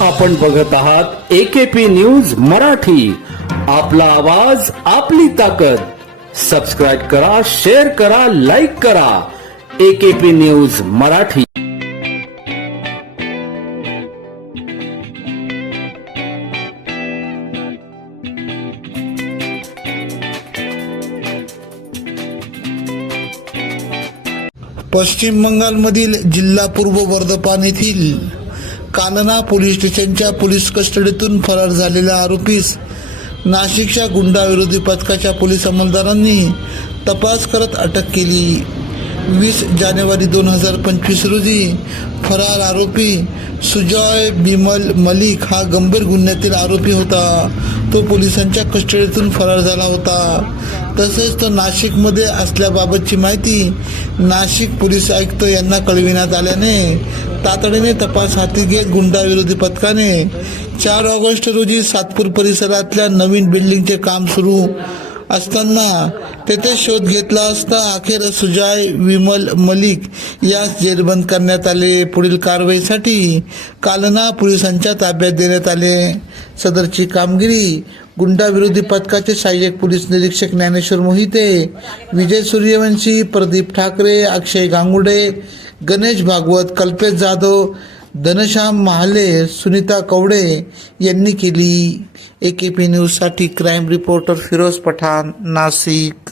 आपण बघत आहात एकेपी न्यूज मराठी. आपला आवाज आपली ताकद. सबस्क्राईब करा शेअर करा लाईक करा. AKP news Marathi. पश्चिम बंगालमधील जिल्हा पूर्व वर्धपान येथील कानना पोलीस स्टेशनच्या पोलीस कस्टडीतून फरार झालेल्या आरोपीस नाशिकच्या गुंडाविरोधी पथकाच्या पोलीस अंमलदारांनी तपास करत अटक केली. वीस जानेवारी दोन हजार पंचवीस रोजी फरार आरोपी सुजॉय बिमल मलिक हा गंभीर गुन्ह्यातील आरोपी होता. तो पोलिसांच्या कस्टडीतून फरार झाला होता. तसेच तो नाशिकमध्ये असल्याबाबतची माहिती नाशिक पोलीस आयुक्त यांना कळविण्यात आल्याने तातडीने तपास हाती घेत गुंडाविरोधी पथकाने चार ऑगस्ट रोजी सातपूर परिसरातल्या नवीन बिल्डिंगचे काम सुरू असताना तेथे शोध घेतला असता अखेर सुजाय विमल मलिक यास जेरबंद करण्यात आले. पुढील कारवाईसाठी कालना पोलिसांच्या ताब्यात देण्यात आले. सदरची कामगिरी गुंडाविरोधी पथकाचे सहाय्यक पोलीस निरीक्षक ज्ञानेश्वर मोहिते विजय सूर्यवंशी प्रदीप ठाकरे अक्षय गांगुडे गणेश भागवत कल्पेश जाधव धनश्याम महाले सुनीता कवडे यांनी केली. ए के पी न्यूजसाठी क्राईम रिपोर्टर फिरोज पठाण नाशिक.